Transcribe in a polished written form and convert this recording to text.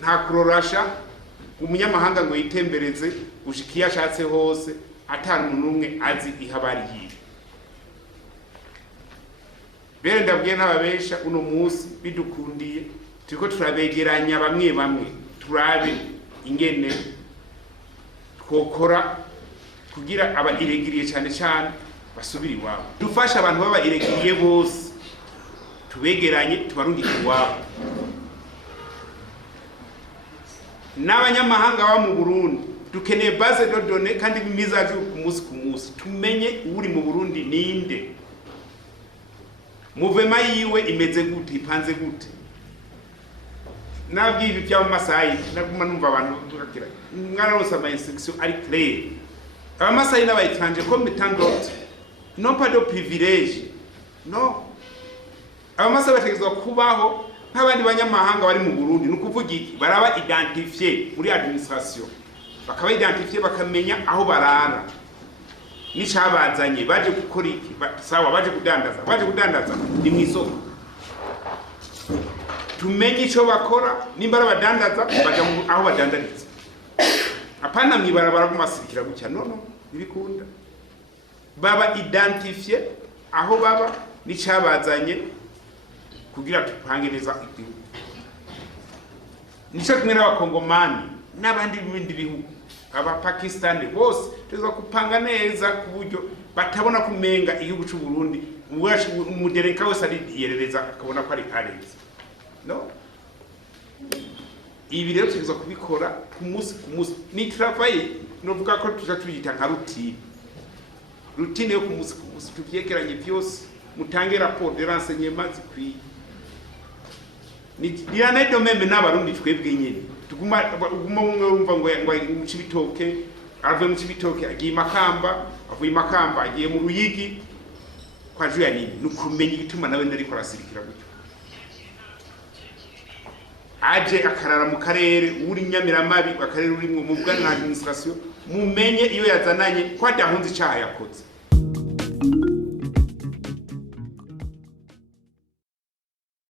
nta kurorasha umunyamahanga ngo yitembereze ushikiye ashatse hose atari umuntu umwe azi ihabari yiwe. Bere ndabwiye n'ababesha uno munsi bidukundiye turiko turabegeranya bamwe bamwe turabe ingene twokora kugira aba iregiriye cyane cyane basubira iwabo. Dufasha abantu baba iregiriye bose tubegeranye tubarungike iwabo. N'abanyamahanga ba mu Burundi dukeneye base de données kandi bimizaje ku munsi tumenye uri mu Burundi ninde, muvema yiwe imeze gute, ipanze gute. Nabwibi bya Masayi naguma numva abantu bakira mwarose ama instruction ari clair. Aba Masayi n'aba étranger comme tant d'autres non pas de privilège, non. Aba Masayi bategezwa kubaho nk'abandi banyamahanga bari mu Burundi, nukuvuga iki baraba identifier muri administration, bakaba identifier bakamenya aho barara n'icabazanye baje gukora iki, sawa baje kudandaza ni mwisoko, tumenye ico bakora, nimba badandaza baje aho badandariza, apana mwibarabara kumasirikira gutya, no nibikunda, baba identifier aho baba n'icabazanye kugira tupange neza igihugu. Nico kimwe n'abakongomani n'abandi bindi bihugu, aba Pakistan bose tuza kupanga neza ku buryo batabona kumenga igihugu cy'u Burundi umuderenka wese ari yerereza akabona ko ari areza, no. Ibi rero tuza kubikora ku munsi ni travail, novuga ko tuza tuyita nka routine yo ku munsi tuvyegeranye byose, mutange rapport de renseignement zikwiye. Niyane domeme n'abarundi twebwe nyene tuguma umwe wumva ngo mu Cibitoke ave mu Cibitoke agiye Makamba, avuye Makamba agiye mu Ruyigi kwa juya nini, nukumenya igituma nawe ndariko rasirikira gutyo, aje akarara mu karere uri Nyamiramabi, akarere urimo mu bwana na administration, mumenye iyo yazananye ko adahunze icaha yakoze.